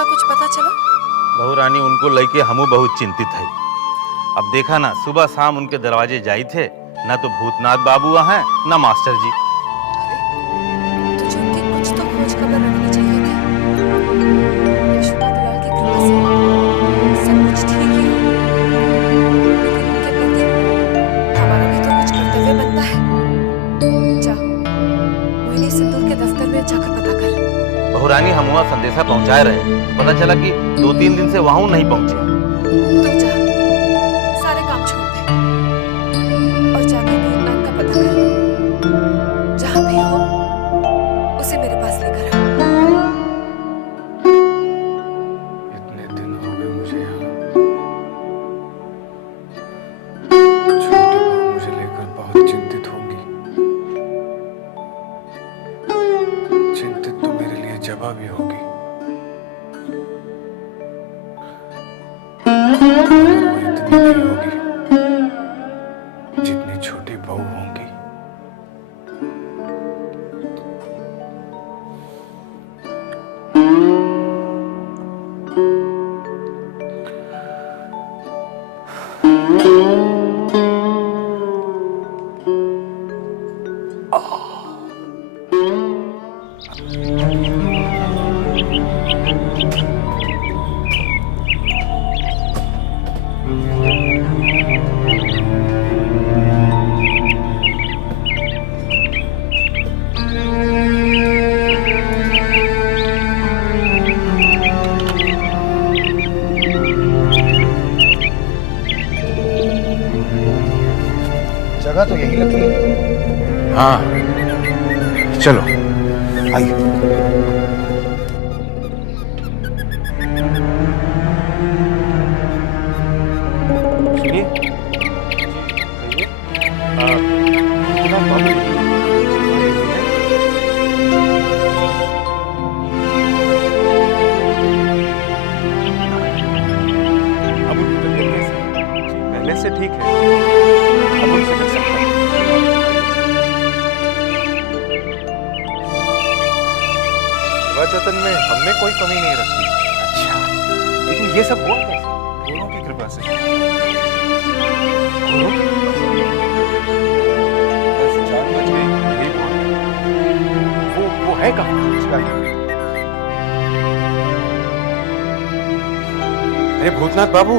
का कुछ पता चला? बहू रानी उनको लेके हमू बहुत चिंतित है। अब देखा ना, सुबह शाम उनके दरवाजे जाई थे, ना तो भूतनाथ बाबू हैं ना मास्टर जी। तुझे उनकी कुछ तो खोज खबर रखनी चाहिए थी। यशोदा दुलाल की कृपा से सब कुछ ठीक ही हो, लेकिन उनके प्रति हमारा भी तो कुछ कर्तव्य बनता है। जा मोहिनी सिंदूर के दफ्तर में जाकर पता कर। बहू रानी हम वहाँ संदेशा पहुंचाए रहे, तो पता चला कि 2-3 दिन से वहां नहीं पहुंचे। तू जा, सारे काम छोड़ दे और जाकर भूतनाथ का पता कर। जहां भी हो उसे मेरे पास लेकर आ। इतने दिन हो गए मुझे यहाँ। छोटी बहू मुझे लेकर बहुत चिंतित होंगी। चिंतित तो मेरे लिए जवा भी होगी। मगर वो इतनी नहीं होगी जितनी छोटी बहू होंगी। जगह तो यही लगती है। हाँ, चलो आइए। सुनिए, अब उनकी तबीयत कैसी है? पहले से ठीक है, अब उनसे मिल सकता है। सेवा जतन में हमने कोई कमी नहीं रखी। अच्छा, लेकिन ये सब हुआ कैसे? दोनों की कृपा से। दोनों की कृपा से? बस जान बच गई, यही बहुत है। वो है कहाँ? अरे भूतनाथ बाबू,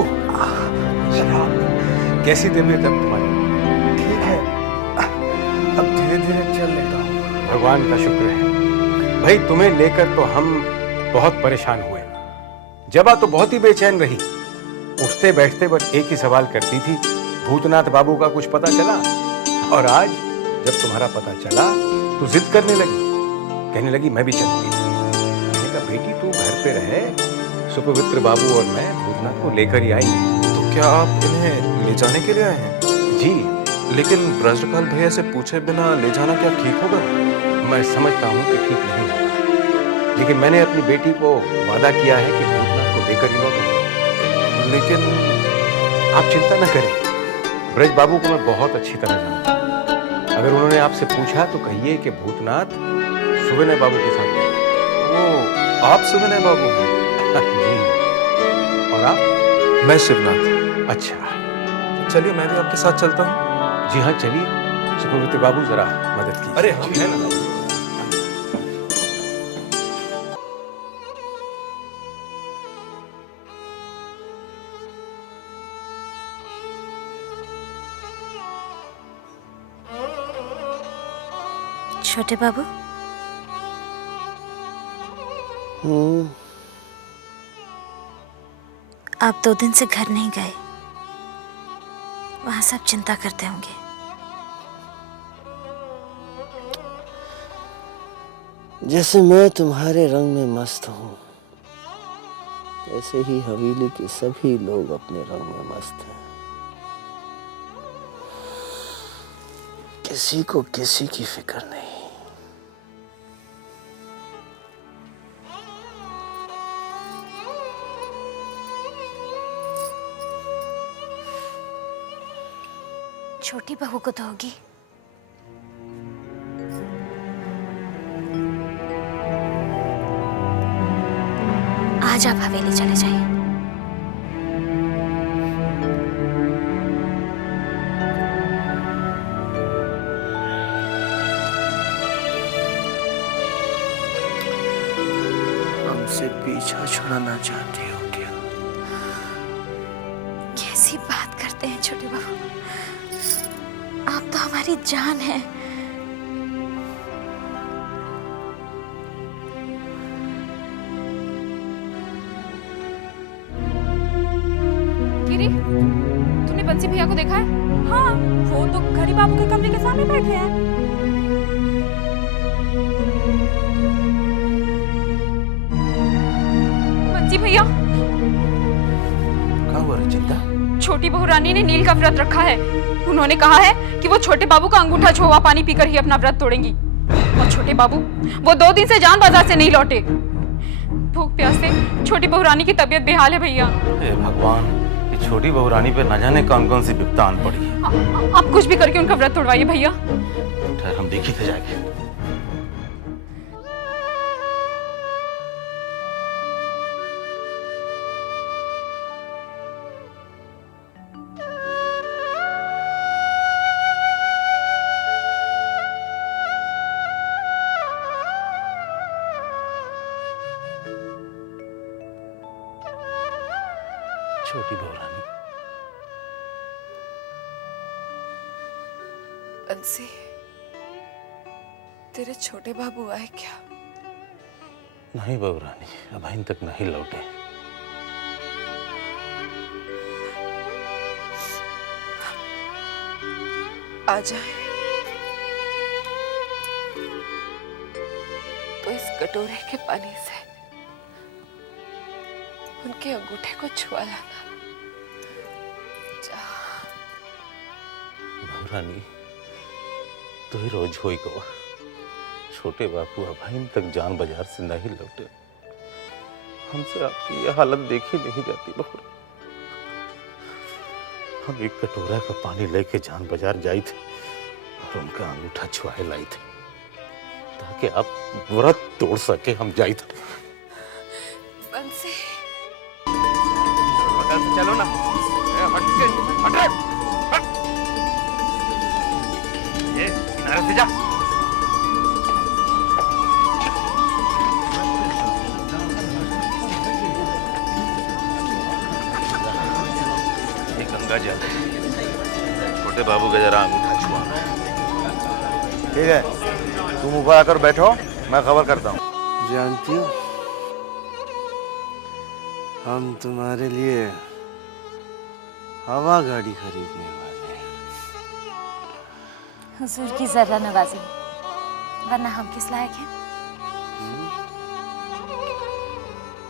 कैसी तबीयत अब तुम्हारी? ठीक है, अब धीरे धीरे चल लेता हूँ। भगवान का शुक्र है। भाई तुम्हें लेकर तो हम बहुत परेशान हुए। जबा तो बहुत ही बेचैन रही, उठते बैठते बस एक ही सवाल करती थी, भूतनाथ बाबू का कुछ पता चला? और आज जब तुम्हारा पता चला तो जिद करने लगी, कहने लगी मैं भी चलती हूँ। मैंने कहा बेटी तू घर पे रहे, सुपवित्र बाबू और मैं भूतनाथ को लेकर ही आएंगे। तो क्या आप इन्हें ले जाने के लिए आए हैं? जी, लेकिन ब्रजपाल भैया से पूछे बिना ले जाना क्या ठीक होगा? मैं समझता हूँ कि ठीक नहीं होगा, लेकिन मैंने अपनी बेटी को वादा किया है कि भूतनाथ को लेकर ही लौटूंगा। लेकिन आप चिंता न करें, ब्रज बाबू को मैं बहुत अच्छी तरह जानता हूँ। अगर उन्होंने आपसे पूछा तो कहिए कि भूतनाथ सुविनय बाबू के साथ गए। वो आप सुविनय बाबू हैं? जी, और आप? मैं शिवनाथ। अच्छा, तो चलिए मैं भी आपके साथ चलता हूँ। जी हाँ चलिए। सुपवित्र बाबू जरा मदद कीजिए। अरे हम हैं ना। छोटे बाबू, आप 2 दिन से घर नहीं गए, वहां सब चिंता करते होंगे। जैसे मैं तुम्हारे रंग में मस्त हूँ, ऐसे ही हवेली के सभी लोग अपने रंग में मस्त हैं। किसी को किसी की फिक्र नहीं। छोटी बहू को तो होगी। आज आज आप हवेली चले जाइए। हमसे पीछा छुड़ाना चाहती हो क्या? कैसी बात करते हैं छोटे बाबू, आप तो हमारी जान है। गिरी, तूने बंसी भैया को देखा है? हाँ, वो तो घड़ी बाबू के कमरे के सामने बैठे हैं। बंसी भैया, क्या हुआ चिंता? छोटी बहू रानी ने नील का व्रत रखा है। उन्होंने कहा है कि वो छोटे बाबू का अंगूठा छुआ पानी पीकर ही अपना व्रत तोड़ेंगी। और छोटे बाबू वो 2 दिन से जान बाजार से नहीं लौटे। भूख प्यास से छोटी बहू रानी की तबीयत बेहाल है भैया। हे भगवान, ये छोटी बहू रानी पे न जाने कौन कौन सी विपदा आन पड़ी है। आप कुछ भी करके उनका व्रत तोड़वाइए भैया। ठहर, हम देखी थे जाके। छोटी बहू रानी, बंसी, तेरे छोटे बाबू आए क्या? नहीं बहू रानी, अभी तक नहीं लौटे। आ जाए तो इस कटोरे के पानी से उनके अंगूठे को छुआ लाना। बहू रानी, तो ही रोज होई गवा। छोटे बापू अभी तक जान बाजार से नहीं लौटे। हमसे आपकी यह हालत देखी नहीं जाती बहू। हम एक कटोरा का पानी लेके जान बाजार जाई थे और उनका अंगूठा छुआए लाई थे ताकि आप व्रत तोड़ सके। हम जाई थे। बंसी, चलो ना, हट के हट रे, हट। ये किनारे से जा। ये गंगा जल है। छोटे बाबू का जरा अंगूठा छुआ। ठीक है, तुम ऊपर आकर बैठो, मैं खबर करता हूँ। जानती हो, हम तुम्हारे लिए हवा गाड़ी खरीदने वाले हैं। हुजूर की जर्रा नवाजी, वरना हम किस लायक हैं?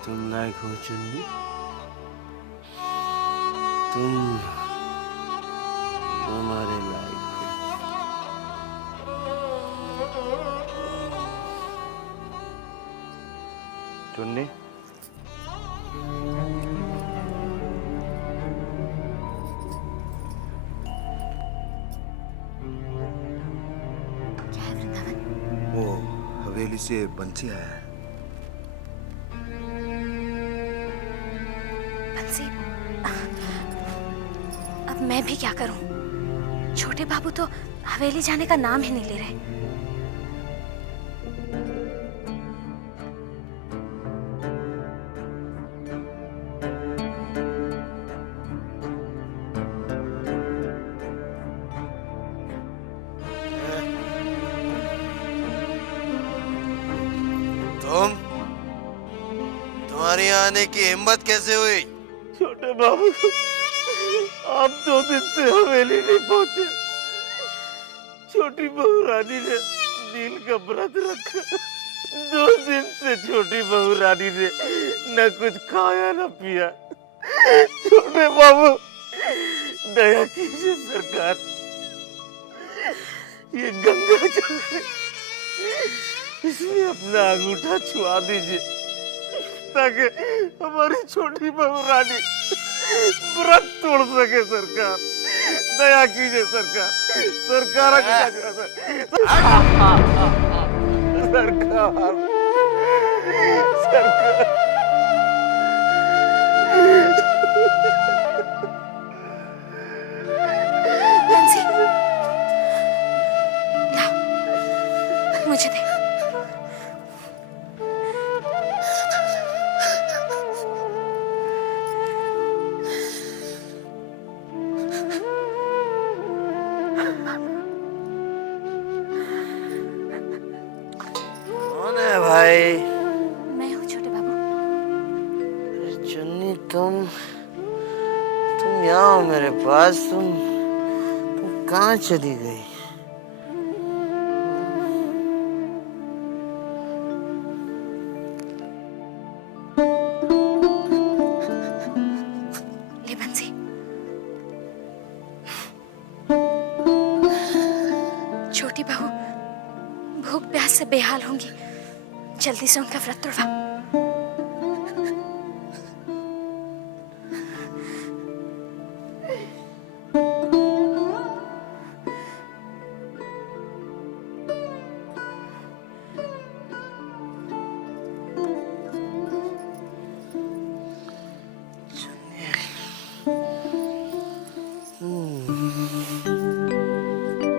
तुम लायक हो चुन्नी, तुम हमारे लायक हो। चुन्नी, क्या है वृंदावन? वो हवेली से बंसी आया है। बंसी, अब मैं भी क्या करूं? छोटे बाबू तो हवेली जाने का नाम ही नहीं ले रहे। तुम्हारे यहाँ आने की हिम्मत कैसे हुई? छोटे बाबू, आप 2 दिन से हवेली नहीं पहुंचे। छोटी बहू रानी ने नील का व्रत रखा। 2 दिन से छोटी बहू रानी ने न कुछ खाया न पिया। छोटे बाबू, दया कीजिए सरकार, ये गंगा जल है, इसमें अपना अंगूठा छुआ दीजिए ताकि हमारी छोटी बहू रानी व्रत तोड़ सके। सरकार, दया कीजिए सरकार, सरकार सरकार, सरकार। कौन है भाई? मैं हूँ छोटे बाबू। चुन्नी तुम यहाँ हो मेरे पास। तुम कहाँ चली गई? ले बंसी। छोटी बहू भूख प्यास से बेहाल होंगी, जल्दी से उनका व्रत तोड़वा।